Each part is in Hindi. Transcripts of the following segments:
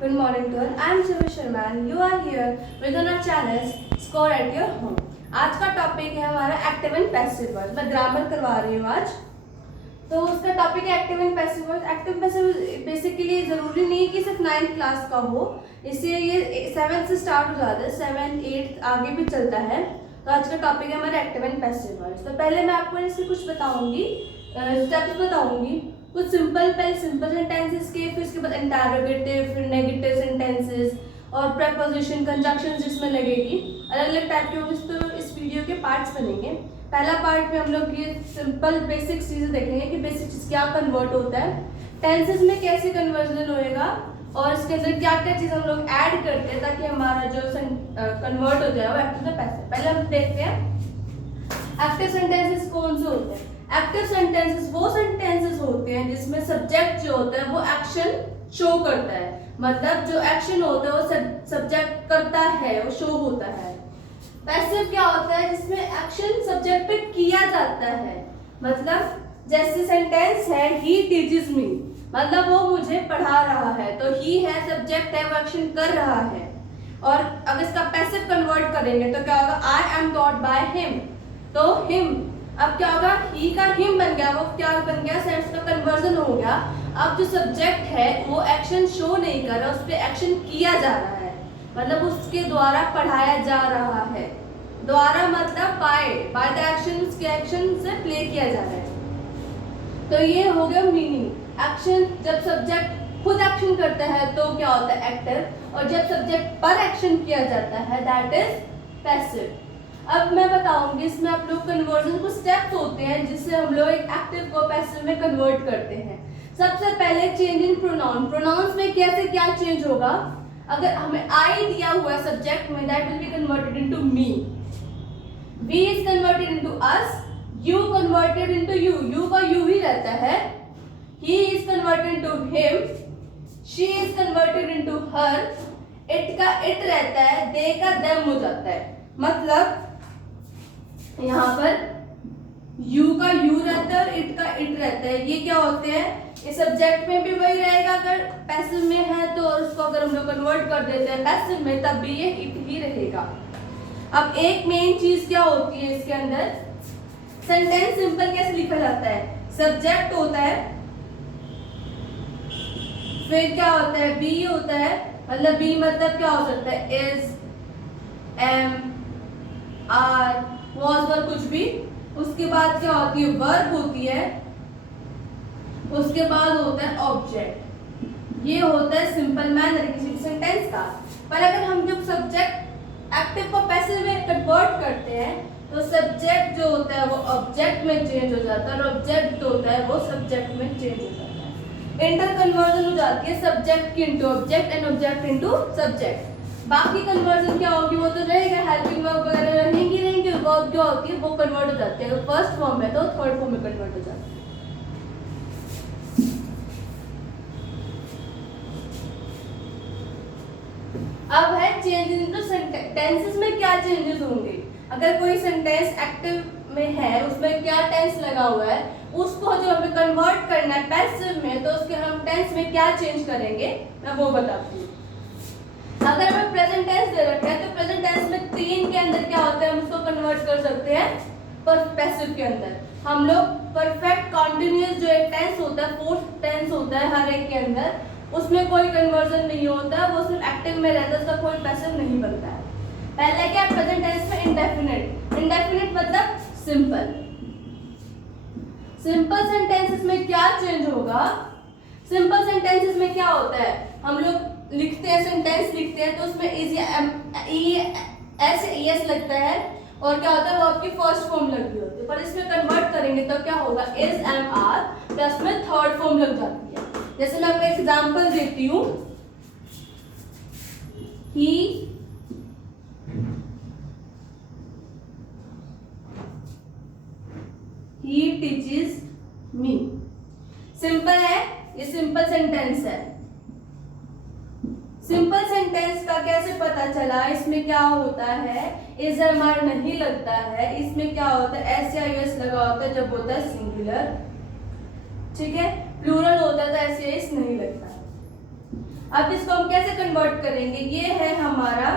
Good morning to all. I am Shiva Sharma and you are here with on our channel Score at Your Home. आज का टॉपिक है हमारा एक्टिव एंड पैसिव वर्ब. मैं ग्रामर करवा रही हूँ आज. तो उसका टॉपिक है active and passive verb. Active passive basically जरूरी नहीं है कि सिर्फ 9th क्लास का हो, इससे ये 7th से स्टार्ट हो जाता है, 7th 8th आगे भी चलता है. तो आज का टॉपिक है हमारा एक्टिव एंड पैसिव वर्ब. तो पहले मैं आपको इससे कुछ बताऊंगी, स्टेप्स बताऊंगी. कुछ पहले सिंपल सेंटेंसेस के, फिर उसके बाद इंटरोगेटिव, फिर नेगेटिव सेंटेंसेस और प्रेपोजिशन, कंजंक्शंस जिसमें लगेगी. अलग अलग टाइप के होंगे. तो इस वीडियो के पार्ट्स बनेंगे. पहला पार्ट में हम लोग ये सिंपल बेसिक चीजें देखेंगे कि बेसिक चीज क्या कन्वर्ट होता है, टेंसेस में कैसे कन्वर्जन होएगा और इसके अंदर क्या क्या चीज हम लोग ऐड करते हैं ताकि हमारा जो कन्वर्ट हो जाए वो एक्टिव से पैसिव. पहले हम देखते हैं एक्टिव सेंटेंसेस कौन से होते हैं. एक्टिव सेंटेंसेस वो सेंटेंसेस होते हैं जिसमें सब्जेक्ट जो होता है वो एक्शन शो करता है. मतलब जो एक्शन होता है वो सब्जेक्ट करता है, वो शो होता है. पैसिव क्या होता है जिसमें एक्शन सब्जेक्ट पे किया जाता है. मतलब जैसे सेंटेंस है ही टीचेस मी, मतलब वो मुझे पढ़ा रहा है. तो ही है सब्जेक्ट है, वो एक्शन कर रहा है. और अगर इसका पैसिव कन्वर्ट करेंगे तो क्या होगा, I am taught by him. तो हिम अब क्या होगा, ही का हिम बन गया, वो क्या बन गया, सेंस का कन्वर्जन हो गया. अब जो सब्जेक्ट है वो एक्शन शो नहीं कर रहा, उस पर एक्शन किया जा रहा है. मतलब उसके द्वारा पढ़ाया जा रहा है. द्वारा मतलब बाय द एक्शन, उसके एक्शन से प्ले किया जा रहा है. तो ये हो गया मीनिंग. एक्शन जब सब्जेक्ट खुद एक्शन करता है तो क्या होता है, एक्टिव. और जब सब्जेक्ट पर एक्शन किया जाता है दैट इज पैसिव. अब मैं बताऊंगी इसमें आप लोग कन्वर्जन को स्टेप्स होते हैं जिससे हम लोग एक एक्टिव को पैसिव में कन्वर्ट करते हैं. सबसे पहले चेंज इन प्रोनाउन. प्रोनाउंस में कैसे क्या चेंज होगा, अगर हमें आई दिया हुआ है सब्जेक्ट में that will be converted into me. We is converted into us. You converted into you. You का यू ही रहता है. He is converted into him. She is converted into her. It का इट रहता है. दे का देम हो जाता है. मतलब यहाँ पर यू का यू रहता है और इट का इट रहता है. ये क्या होते हैं, ये सब्जेक्ट में भी वही रहेगा अगर पैसिव में है तो, और उसको अगर हम लोग कन्वर्ट कर देते हैं पैसिव में तब भी ये इट ही रहेगा. अब एक मेन चीज क्या होती है इसके अंदर, सेंटेंस सिंपल कैसे लिखा जाता है. सब्जेक्ट होता है, फिर क्या होता है, बी होता है. मतलब बी मतलब क्या हो सकता है, इज, एम, आर, वॉज पर कुछ भी. उसके बाद क्या होती है, वर्ब होती है. उसके बाद होता है ऑब्जेक्ट. ये होता है सिंपल मैनर किसी सेंटेंस का. पर अगर हम जब सब्जेक्ट एक्टिव को पैसिव में कन्वर्ट करते हैं तो सब्जेक्ट जो होता है वो ऑब्जेक्ट में चेंज हो जाता है और ऑब्जेक्ट जो होता है वो सब्जेक्ट में चेंज हो जाता है. इंटर कन्वर्जन हो जाती है सब्जेक्ट की into object and object into subject. बाकी कन्वर्जन क्या होगी वो तो रहेगा, हेल्पिंग वर्ब वगैरह रहेंगी. वर्ब जो होती है वो कन्वर्ट हो जाती है. अगर फर्स्ट फॉर्म में तो थर्ड फॉर्म में कन्वर्ट हो जाती है. अब है चेंज इनटू टेंसेस में क्या चेंजेस होंगे. अगर कोई सेंटेंस एक्टिव में है उसमें क्या टेंस लगा हुआ है, उसको जो हमें कन्वर्ट करना है पैसिव में तो उसके हम टेंस में क्या चेंज करेंगे मैं वो बताती हूँ. अगर हमें प्रेजेंट टेंस दे रखा है तो प्रेजेंट टेंस में 3 के अंदर क्या होता है, हम उसको कन्वर्ट कर सकते हैं पर पैसिव के अंदर. हम लोग परफेक्ट कॉन्टिन्यूअस जो एक टेंस होता है, फोर्थ टेंस होता है हर एक के अंदर, उसमें कोई कन्वर्जन नहीं होता, वो सिर्फ एक्टिव में रहता है, उसका कोई पैसिव नहीं बनता है. पहले क्या प्रेजेंट टेंस में इंडेफिनिट. इंडेफिनिट मतलब सिंपल. सिंपल सेंटेंसेस में क्या चेंज होगा, सिंपल सेंटेंसेस में क्या होता है, हम लोग लिखते हैं सेंटेंस लिखते हैं तो उसमें एस लगता है और क्या होता है वो आपकी फर्स्ट फॉर्म लगी होती है. पर इसमें कन्वर्ट करेंगे तो क्या होगा, इज, एम, आर प्लस में थर्ड फॉर्म लग जाती है. जैसे मैं आपको एग्जांपल देती हूँ, ही टीचेस मी. सिंपल है, ये सिंपल सेंटेंस है. सिंपल सेंटेंस का कैसे पता चला, इसमें क्या होता है, इज, एम, आर नहीं लगता है. इसमें क्या होता है, एस या यूएस लगा होता है जब होता है सिंगुलर. ठीक है, प्लूरल होता है तो एस या एस नहीं लगता. अब इसको हम कैसे कन्वर्ट करेंगे, ये है हमारा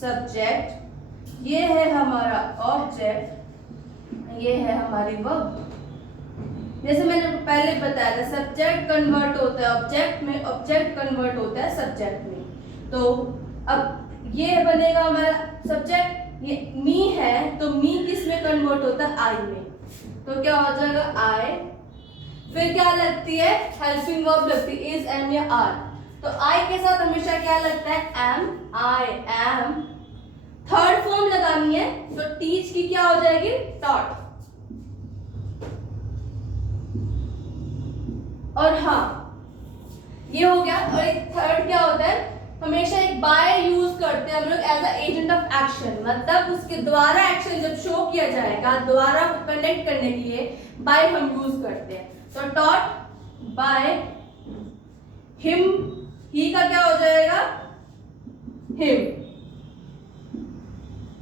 सब्जेक्ट, ये है हमारा ऑब्जेक्ट, ये है हमारी वर्ब। जैसे मैंने पहले बताया था सब्जेक्ट कन्वर्ट होता है ऑब्जेक्ट में, ऑब्जेक्ट कन्वर्ट होता है सब्जेक्ट में। तो अब ये बनेगा हमारा सब्जेक्ट, ये मी है तो मी किस में कन्वर्ट होता है, आई में। तो क्या हो जाएगा आई, फिर क्या लगती है हेल्पिंग वर्ब लगती है इज, एम या आर। तो आई के साथ हमेशा क्या लगता है am, I am. Third form लगानी है तो टीच की क्या हो जाएगी टॉट। और हाँ ये हो गया। और एक थर्ड क्या होता है, हमेशा एक बाय यूज करते हैं हम लोग as a agent of action, मतलब उसके द्वारा एक्शन जब शो किया जाएगा, द्वारा कनेक्ट करने के लिए बाय हम यूज करते हैं। तो टॉट बाय हिम, ही का क्या हो जाएगा हिम।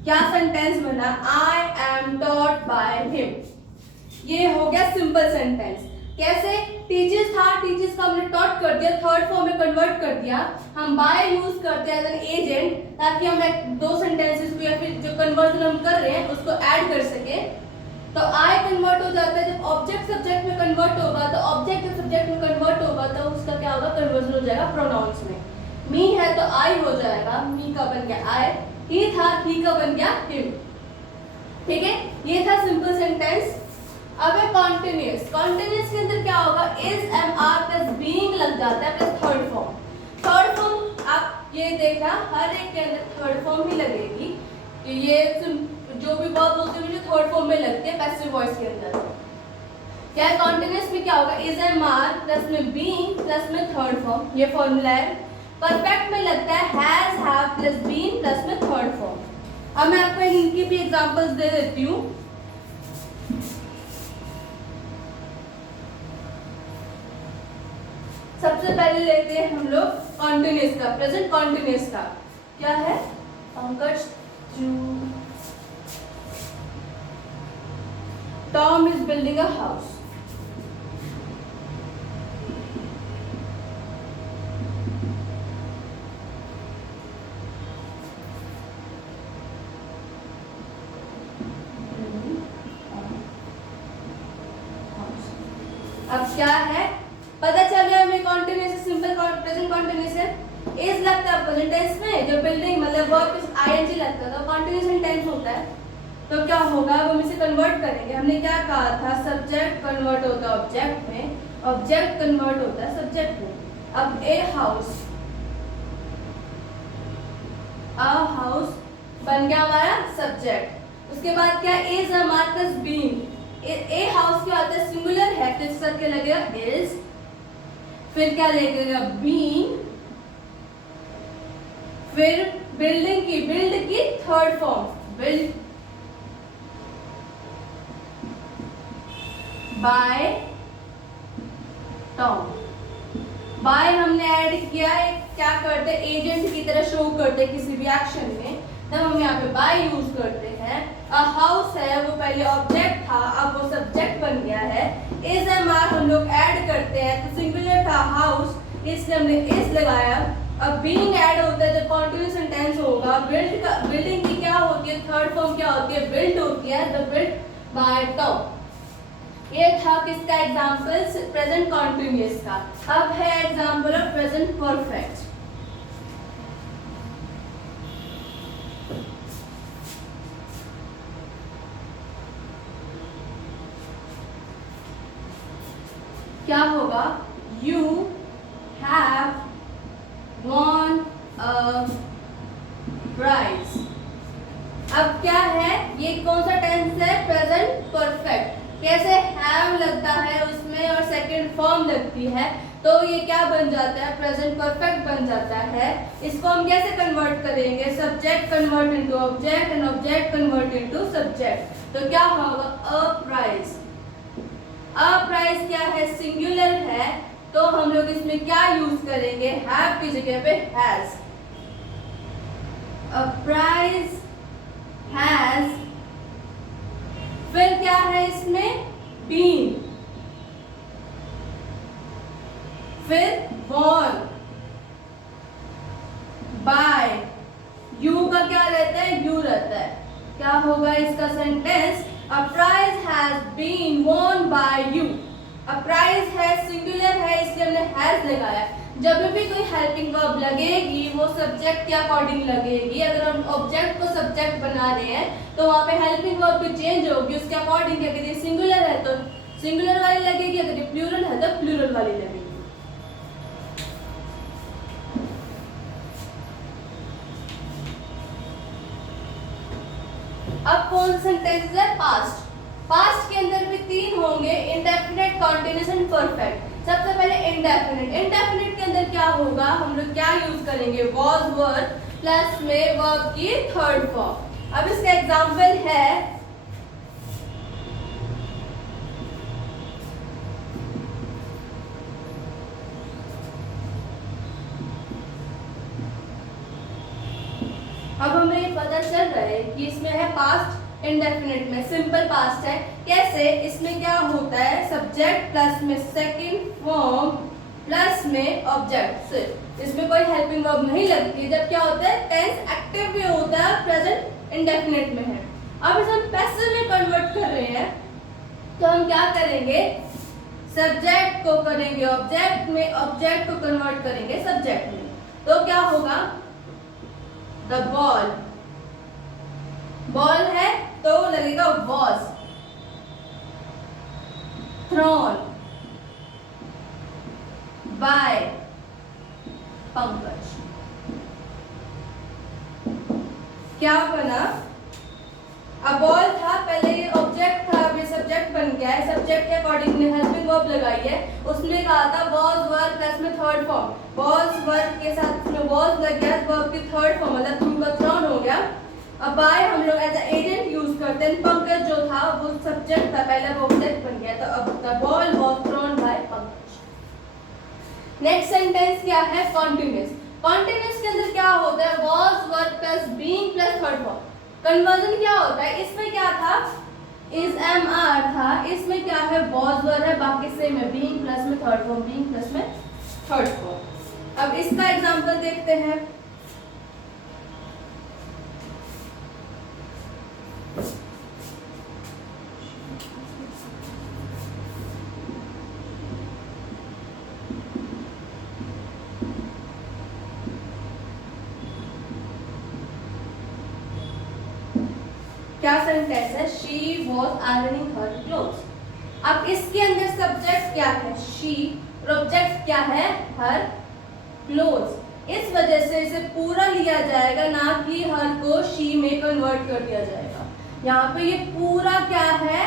क्या सेंटेंस बना, I am taught by him. ये हो गया सिंपल सेंटेंस। कैसे, टीचर्स था, टीचर्स का हमने टॉट कर दिया, थर्ड फॉर्म में कन्वर्ट कर दिया। हम बाय यूज करते हैं एज एन एजेंट, ताकि हम दो सेंटेंसेस को या फिर जो कन्वर्जन हम कर रहे हैं उसको ऐड कर सके। तो आई कन्वर्ट हो जाता है जब ऑब्जेक्ट सब्जेक्ट में कन्वर्ट होगा, तो ऑब्जेक्ट जब सब्जेक्ट में कन्वर्ट होगा तो उसका क्या होगा कन्वर्जन हो जाएगा प्रोनाउंस में। मी है तो आई हो जाएगा, मी का बन गया आई, ही था ही का बन गया हिम। ठीक है, ये था सिंपल सेंटेंस। अब है कॉन्टिन्यूअस। कॉन्टिन्यूअस के अंदर क्या होगा, is, am, are plus being लग जाता है plus third form. Third form आप ये देखना हर एक के अंदर थर्ड फॉर्म ही लगेगी, कि ये जो भी वर्ब होते हैं जो थर्ड फॉर्म में लगते हैं पैसिव वॉइस के अंदर। क्या है कॉन्टिन्यूअस में क्या होगा, इज, एम, आर प्लस में बीइंग प्लस में थर्ड फॉर्म, ये फॉर्मूला है। परफेक्ट में लगता है has, have plus been plus में थर्ड फॉर्म। अब मैं आपको इनकी भी एग्जांपल्स दे देती हूँ। सबसे पहले लेते हैं हम लोग कॉन्टिन्यूअस का, प्रेजेंट कॉन्टिन्यूअस का। क्या है, Pankaj Tom is building a house. अब क्या है, पता चल गया हमें कॉन्टिन्यूअस सिंपल प्रेजेंट कॉन्टिन्यूअस है। इज लगता है प्रेजेंट टेंस में, जो बिल्डिंग मतलब वर्ब आईएनजी लगता है तो कॉन्टिन्यूअस टेंस होता है। तो क्या होगा, वो हम इसे कन्वर्ट करेंगे। हमने क्या कहा था, सब्जेक्ट कन्वर्ट होता है ऑब्जेक्ट में, ऑब्जेक्ट कन्वर्ट होता है सब्जेक्ट में। अब ए हाउस, अ हाउस बन गया हमारा सब्जेक्ट। उसके बाद क्या, is, am, are plus being. A house क्या होता है सिंगुलर है तो इसके साथ क्या लगेगा इज, फिर क्या लगेगा बीइंग, फिर बिल्डिंग की, बिल्ड की third form build by Tom. By हमने ऐड किया है, क्या करते हैं एजेंट की तरह शो करते हैं किसी भी एक्शन में, तब हम यहाँ पे बाय यूज करते हैं। अ हाउस है वो पहले ऑब्जेक्ट था, अब वो सब्जेक्ट बन गया है। इज, एम, आर हम लोग ऐड करते हैं तो सिंगुलर था हाउस, इसलिए हमने इज लगाया। अब बीइंग ऐड होता है जब कॉन्टिन्यूअस सेंटेंस होगा। बिल्ड का, बिल्डिंग की क्या होती है थर्ड फॉर्म क्या होती है बिल्ड होती है, द बिल्ड बाय टॉम। ये था किसका एग्जांपल, प्रेजेंट कॉन्टिन्यूअस का। अब है एग्जांपल ऑफ प्रेजेंट परफेक्ट। क्या होगा, you have won a prize। अब क्या है, ये कौन सा टेंस है, प्रेजेंट परफेक्ट। कैसे, हैव लगता है उसमें और सेकंड फॉर्म लगती है तो ये क्या बन जाता है, प्रेजेंट परफेक्ट बन जाता है। इसको हम कैसे कन्वर्ट करेंगे, subject convert into object and object convert into subject. तो क्या होगा, अ प्राइज। अ प्राइज क्या है, सिंगुलर है तो हम लोग इसमें क्या यूज करेंगे, हैव की जगह पे हैज। अ प्राइज हैज, फिर क्या है इसमें बीन, फिर वॉन, क्या होगा इसका sentence? A prize has been won by you. A prize है, सिंगुलर है, इसलिए हमने हैज लगाया। जब भी कोई हेल्पिंग वर्ब लगेगी वो सब्जेक्ट के अकॉर्डिंग लगेगी। अगर हम ऑब्जेक्ट को सब्जेक्ट बना रहे हैं तो वहाँ पे हेल्पिंग वर्ब भी चेंज होगी उसके अकॉर्डिंग। अगर ये सिंगुलर है तो सिंगुलर वाली लगेगी, अगर ये प्लूरल है तो प्लूरल वाली लगेगी। अब कौन सा सेंटेंस है? पास्ट। पास्ट के अंदर भी तीन होंगे, इंडेफिनिट, कॉन्टिन्यूअस एंड परफेक्ट। सबसे पहले इंडेफिनिट। इंडेफिनिट के अंदर क्या होगा? हम लोग क्या यूज करेंगे? वॉज वर्ब प्लस में वर्ब की थर्ड फॉर्म। अब इसका एग्जांपल है अब हमें ये पता चल रहा है कि इसमें है पास्ट इंडेफिनिट में सिंपल पास्ट है। कैसे? इसमें क्या होता है? सब्जेक्ट प्लस में सेकंड फॉर्म प्लस में ऑब्जेक्ट। इसमें कोई हेल्पिंग वर्ब नहीं लगती। जब क्या होता है? टेंस एक्टिव में होता है, प्रेजेंट इंडेफिनिट में है। अब इसे हम पैसिव में कन्वर्ट कर रहे हैं तो हम क्या करेंगे? सब्जेक्ट को करेंगे ऑब्जेक्ट में, ऑब्जेक्ट को कन्वर्ट करेंगे सब्जेक्ट में। तो क्या होगा? द बॉल, बॉल है तो लगेगा वॉज। Throne by Pankaj. क्या बना? अब बॉल था, पहले ये ऑब्जेक्ट था, अब ये सब्जेक्ट बन गया है। सब्जेक्ट के अकॉर्डिंग ने हेल्पिंग वर्ब लगाई है। उसने कहा था वॉज वर्ब प्लस में थर्ड फॉर्म। वॉज वर्ब के साथ में वॉज लग गया, वर्ब की थर्ड फॉर्म मतलब उनका थ्रोन हो गया। अब बाय हम लोग एज ए एजेंट यूज करते हैं। पंकज जो था वो सब्जेक्ट था, पहले वो ऑब्जेक्ट बन गया। तो अब the ball was thrown by Pankaj. Next sentence क्या है? कॉन्टिन्यूअस। कॉन्टिन्यूअस के अंदर क्या होता है? Was verb plus being plus third form. Conversion क्या होता है? इसमें क्या था? इज एम आर था, इसमें क्या है? वाज वर्ब है, बाकी सेम है, बीइंग प्लस में थर्ड फॉर्म, बीइंग प्लस में थर्ड फॉर्म। अब इसका एग्जांपल देखते हैं। क्या सेंटेंस है? She was ironing her clothes. अब इसके अंदर सब्जेक्ट क्या है? शी, और ऑब्जेक्ट क्या है? हर क्लोथ्स। इस वजह से इसे पूरा लिया जाएगा, ना कि हर को शी में कन्वर्ट कर दिया जाएगा। यहाँ पे ये पूरा क्या है?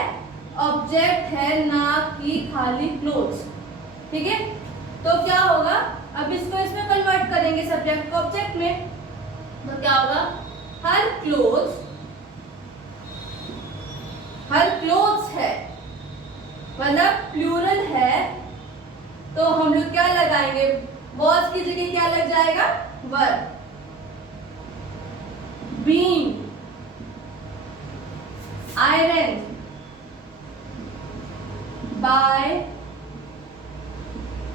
ऑब्जेक्ट है, ना कि खाली क्लोथ्स। ठीक है? तो क्या होगा? अब इसको इसमें कन्वर्ट करेंगे सब्जेक्ट को ऑब्जेक्ट में, तो क्या होगा? हर क्लोथ्स, हर क्लोथ्स है मतलब प्लूरल है, तो हम लोग क्या लगाएंगे? वॉज की जगह क्या लग जाएगा? Were. Been, iron by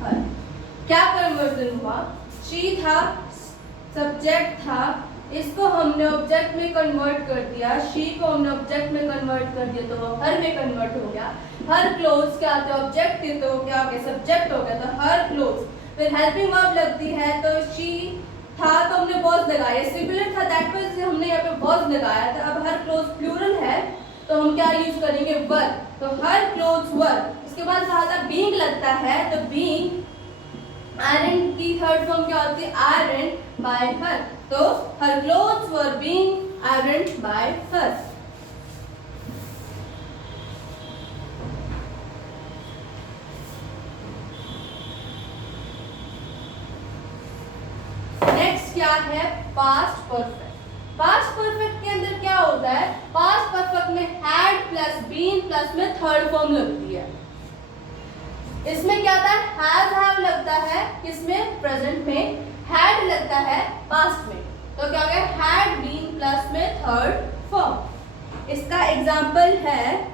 her. क्या कन्वर्जन हुआ? शी था, सब्जेक्ट था, इसको हमने ऑब्जेक्ट में कन्वर्ट कर दिया। शी को हमने ऑब्जेक्ट में कन्वर्ट कर दिया तो वो हर में कन्वर्ट हो गया। हर क्लोथ्स क्या थे? ऑब्जेक्ट थे, तो क्या हो गया? सब्जेक्ट हो गया। तो हर क्लोथ्स, फिर हेल्पिंग वर्ब लगती है तो शी था तो हमने वॉज लगाया। सिंगुलर था दैट मींस हमने यहाँ पे वॉज लगाया था। अब हर क्लोथ्स प्लूरल है तो हम क्या यूज करेंगे? वर। तो हर क्लोथ्स वर। उसके बाद कहा था बीइंग लगता है, तो बीइंग, आयरन की थर्ड फॉर्म क्या होती है? Iron by her. तो her clothes were being iron by her. Next क्या है? Past perfect. पास्ट परफेक्ट के अंदर क्या होता है? पास्ट परफेक्ट में हैड प्लस बीन प्लस में थर्ड फॉर्म लगती है। इसमें क्या था? हैज हैव लगता है, किसमें? प्रेजेंट में। हैड लगता है पास्ट में, तो क्या हो गया? हैड बीन प्लस में थर्ड फॉर्म। इसका एग्जांपल है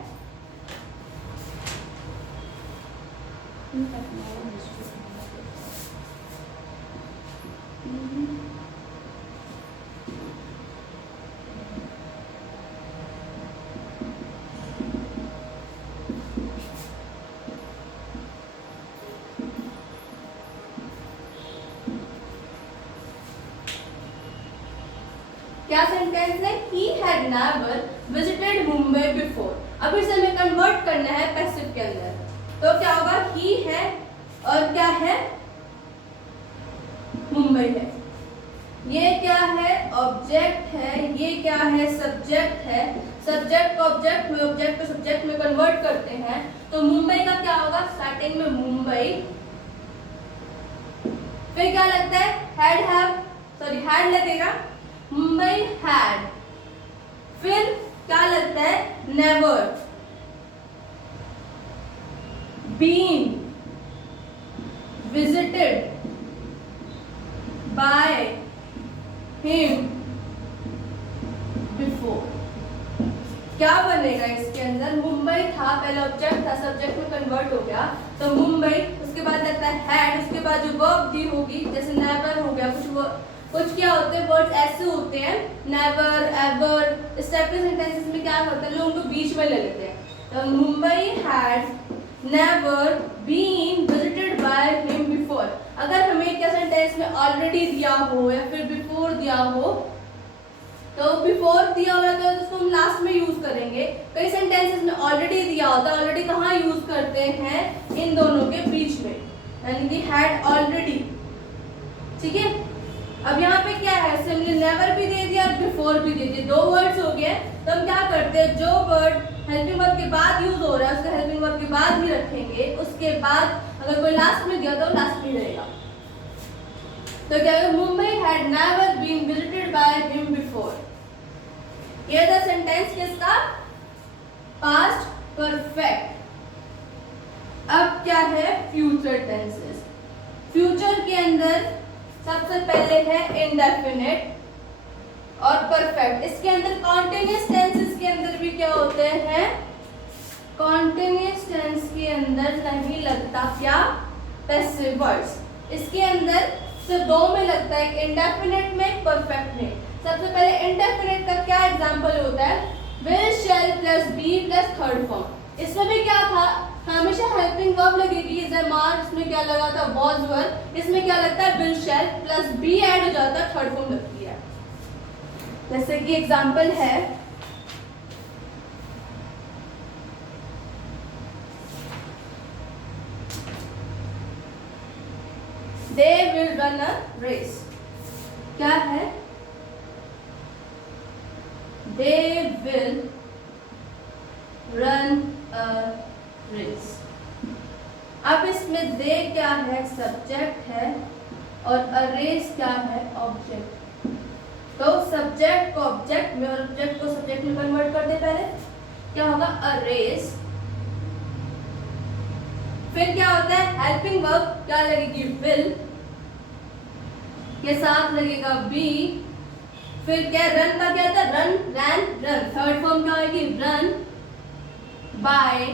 क्या सेंटेंस है? He had never visited Mumbai before. अब इसे हमें कन्वर्ट करना है पैसिव के अंदर, तो क्या होगा? ही है और क्या है? मुंबई है। ये क्या है? ऑब्जेक्ट है। ये क्या है? सब्जेक्ट है। सब्जेक्ट को ऑब्जेक्ट में, ऑब्जेक्ट को सब्जेक्ट में कन्वर्ट करते हैं, तो मुंबई का क्या होगा? स्टार्टिंग में मुंबई, फिर क्या लगता है? हैड, हैव, सॉरी हैड लगेगा, मुंबई हैड, फिर क्या लगता है? Never been visited by him before. क्या बनेगा इसके अंदर? मुंबई था, पहले ऑब्जेक्ट था, सब्जेक्ट में कन्वर्ट हो गया, तो मुंबई, उसके बाद लगता है हैड, उसके बाद जो वर्ब दी होगी, जैसे नेवर हो गया, कुछ क्या होते हैं वर्ड्स ऐसे होते हैं, नेवर, एवर, इस टाइप के सेंटेंसेस में क्या होता है, लोग उनको बीच में ले लेते हैं। तो Mumbai had never been visited by him before. अगर हमें क्या सेंटेंस में ऑलरेडी दिया हो या फिर बिफोर दिया हो, तो बिफोर दिया हुआ तो उसको हम लास्ट में यूज करेंगे। कई सेंटेंसेस में ऑलरेडी दिया होता है, ऑलरेडी कहाँ यूज करते हैं? इन दोनों के बीच में, यानी कि हैड ऑलरेडी। ठीक है, अब यहाँ पे क्या है? सिंपली नेवर भी दे दिया और बिफोर भी दे दिया, दो वर्ड्स हो गए। तो हम क्या करते हैं? जो वर्ड हेल्पिंग वर्ब के बाद यूज हो रहा है उसका हेल्पिंग वर्ब के बाद ही रखेंगे, उसके बाद अगर कोई लास्ट में दिया तो लास्ट में रहेगा। तो क्या है? Mumbai had never been visited by him before. ये था सेंटेंस किसका? Past perfect. अब क्या है? Future tenses. फ्यूचर के अंदर सबसे पहले है इंडेफिनिट और परफेक्ट। इसके अंदर कॉन्टिन्यूअस टेंसेस के अंदर भी क्या होते हैं? कॉन्टिन्यूअस टेंस के अंदर नहीं लगता क्या? Passive words. इसके अंदर सिर्फ दो में लगता है, एक इंडेफिनिट में, परफेक्ट में। सबसे पहले इंडेफिनिट का क्या एग्जांपल होता है? Will, shall plus be plus third form. इसमें भी क्या था? हमेशा हेल्पिंग वर्ब लगेगी, इसमें क्या लगा था? Was verb. इसमें क्या लगता है? Will, shall plus be add हो जाता है, थर्ड फॉर्म लगती है। जैसे कि एग्जांपल है, they will run a race. क्या है? They will run a race. अब इसमें दे क्या है? सब्जेक्ट है, और अ रेस क्या है? ऑब्जेक्ट। तो सब्जेक्ट को ऑब्जेक्ट में और ऑब्जेक्ट को सब्जेक्ट में कन्वर्ट कर दे पहले, क्या होगा? A race. फिर क्या होता है? हेल्पिंग वर्ब क्या लगेगी? विल के साथ लगेगा बी। फिर क्या? रन का क्या था? रन, रैन, रन। थर्ड फॉर्म क्या होगी? Run by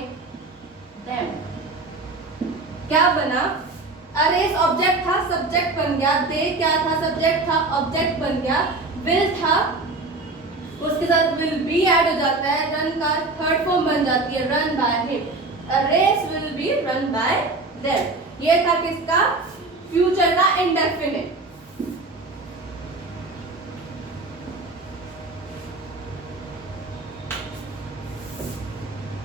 them. क्या बना? अ रेस ऑब्जेक्ट था, सब्जेक्ट बन गया। दे क्या था? सब्जेक्ट था, ऑब्जेक्ट बन गया। विल था, उसके साथ विल बी ऐड हो जाता है, रन का थर्ड फॉर्म बन जाती है, run by him. A race will be run by them. ये था किसका? फ्यूचर का इंडेफिनिट।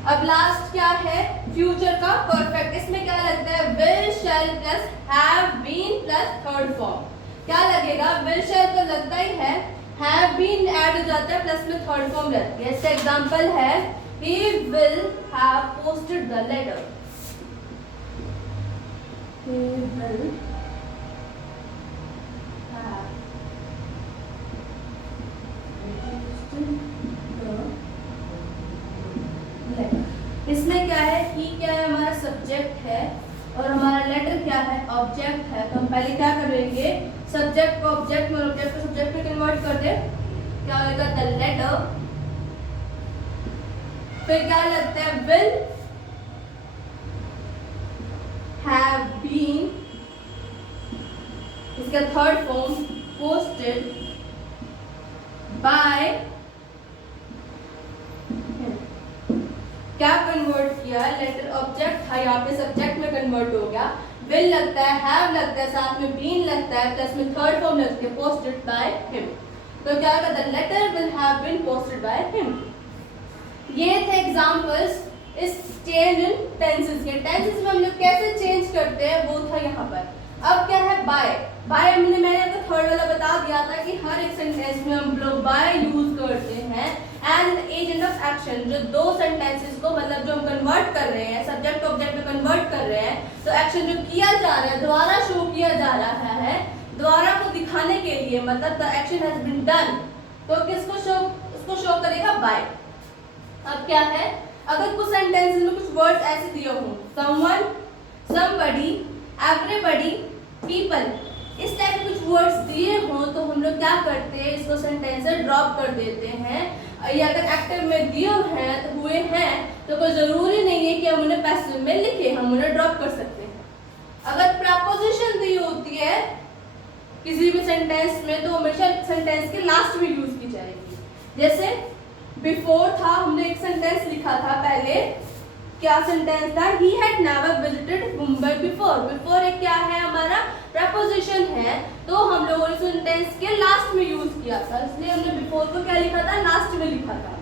अब लास्ट क्या है? फ्यूचर का परफेक्ट। इसमें क्या लगता है? Will, shall plus have been plus third form. क्या लगेगा? विल, शैल तो लगता ही है, हैव बीन ऐड हो जाता है, प्लस में थर्ड फॉर्म रहती है। इसका एग्जांपल है, he will have posted the letter. He will have इसमें क्या है? ही क्या है? हमारा सब्जेक्ट है और हमारा लेटर क्या है? ऑब्जेक्ट है। तो हम पहले क्या करेंगे? सब्जेक्ट को ऑब्जेक्ट में और ऑब्जेक्ट को सब्जेक्ट में कन्वर्ट कर दे। क्या होगा? The letter. फिर क्या लगता है? विल हैव बीन, इसका थर्ड फॉर्म पोस्टेड बाय। क्या कन्वर्ट किया? लेटर ऑब्जेक्ट था, यहाँ पे सब्जेक्ट में कन्वर्ट हो गया। विल लगता है, हैव लगता है, साथ में बीन लगता है, प्लस में थर्ड फॉर्म लगती है, पोस्टेड बाय हिम। तो क्या होगा, the letter will have been posted by him. ये थे एग्जांपल्स इस चेंज इन टेंसेस के। टेंसेस में हम लोग कैसे चेंज करते हैं वो था यहाँ पर। अब क्या है बाय। बाय मैंने आपको थर्ड वाला बता दिया था कि हर एक सेंटेंस में हम लोग बाय यूज करते हैं as an agent of action. जो दो सेंटेंसेस को मतलब जो हम कन्वर्ट कर रहे हैं, सब्जेक्ट ऑब्जेक्ट में कन्वर्ट कर रहे हैं, तो एक्शन जो किया जा रहा है, द्वारा शो किया जा रहा है, द्वारा को दिखाने के लिए, मतलब the action has been done, तो उसको शो करेगा बाय। अब क्या है, अगर कुछ सेंटेंसेस में कुछ वर्ड्स ऐसे दिए हों, समवन, समबडी, एवरीबडी, पीपल, इस टाइप के कुछ वर्ड्स दिए हों, तो हम लोग क्या करते हैं, इसको सेंटेंस से ड्रॉप कर देते हैं। या अगर एक्टिव में दिए हैं तो हुए हैं तो कोई जरूरी नहीं है कि हम उन्हें पैसिव में लिखे, हम उन्हें ड्रॉप कर सकते हैं। अगर प्रपोजिशन दी होती है किसी भी सेंटेंस में तो हमेशा सेंटेंस के लास्ट में यूज की जाएगी। जैसे बिफोर था, हमने एक सेंटेंस लिखा था पहले, क्या सेंटेंस था, he had never visited Mumbai before. Before एक क्या है, हमारा प्रपोजिशन है, तो हम लोगों ने सेंटेंस के लास्ट में यूज किया था, इसलिए हमने बिफोर को क्या लिखा था, लास्ट में लिखा था।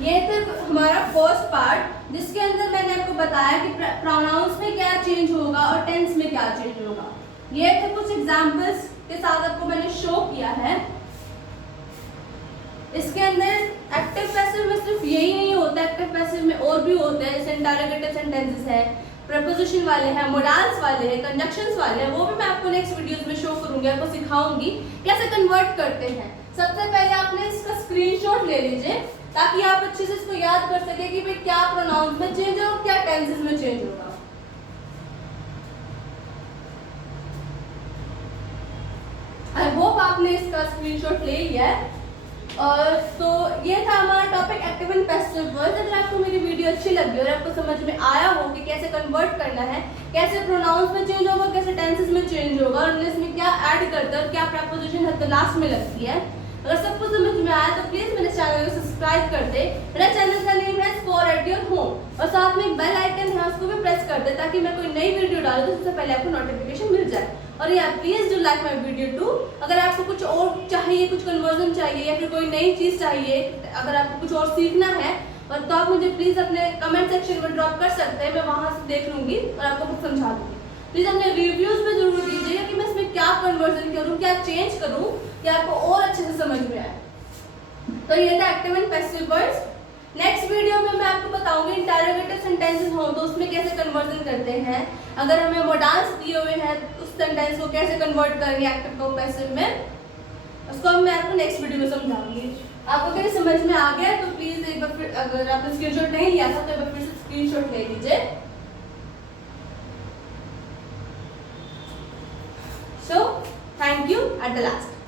ये थे हमारा फर्स्ट पार्ट, जिसके अंदर मैंने आपको बताया कि प्रोनाउंस में क्या चेंज होगा और टेंस में क्या चेंज होगा। ये थे कुछ एग्जांपल्स के साथ आपको मैंने शो किया है। इसके अंदर एक्टिव पैसिव में सिर्फ यही नहीं होता, एक्टिव पैसिव में और भी होते हैं, जैसे इंटरोगेटिव सेंटेंसेस है, प्रपोजिशन वाले हैं, मोडाल्स वाले हैं, कंजक्शंस वाले हैं, वो भी मैं आपको नेक्स्ट वीडियोस में शो करूंगी, आपको सिखाऊंगी कैसे कन्वर्ट करते हैं। सबसे पहले आपने इसका स्क्रीनशॉट ले लीजिए ताकि आप अच्छे से इसको याद कर सके कि भाई क्या प्रोनाउंस में चेंज होगा, क्या टेंसेस में चेंज होगा। आई होप आपने इसका स्क्रीनशॉट ले लिया है। तो ये था हमारा topic active and passive words. अगर आपको मेरी वीडियो अच्छी लगी और आपको समझ में आया हो कि कैसे कन्वर्ट करना है, कैसे प्रोनाउंस में चेंज होगा, कैसे टेंसेस में चेंज होगा और इसमें क्या ऐड करते हैं और क्या प्रपोजिशन है तो लास्ट में लगती है, अगर सब कुछ समझ में आया तो प्लीज मेरे चैनल को सब्सक्राइब कर दे। मेरा चैनल का नेम है स्कोर एट योर होम और साथ में एक बेल आइकन है, उसको भी प्रेस कर दे ताकि मैं कोई नई वीडियो डालूं तो सबसे पहले आपको नोटिफिकेशन मिल जाए। और यार please do like my video too. अगर आपको कुछ और चाहिए, कुछ कन्वर्जन चाहिए या फिर कोई नई चीज चाहिए, अगर आपको कुछ और सीखना है और तो आप मुझे प्लीज अपने कमेंट सेक्शन में ड्रॉप कर सकते हैं, मैं वहां से देख लूंगी और आपको कुछ समझा दूंगी। प्लीज अपने रिव्यूज में जरूर दीजिएगा कि मैं इसमें क्या कन्वर्जन करूँ, क्या चेंज करूँ कि आपको और अच्छे से समझ में आए। तो ये था active and passive words. Next video में मैं आपको बताऊंगी इंटरोगेटिव सेंटेंसेस हो तो उसमें कैसे कन्वर्जन करते हैं, अगर हमें मोडाल्स दिए हुए हैं उस सेंटेंस को कैसे कन्वर्ट करेंगे एक्टिव को पैसिव में, उसको मैं आपको नेक्स्ट वीडियो में समझाऊंगी। आपको कहीं समझ में आ गया तो प्लीज एक बार फिर, अगर आपने स्क्रीनशॉट नहीं लिया था तो एक बार फिर से स्क्रीनशॉट ले लीजिए। So thank you at the last.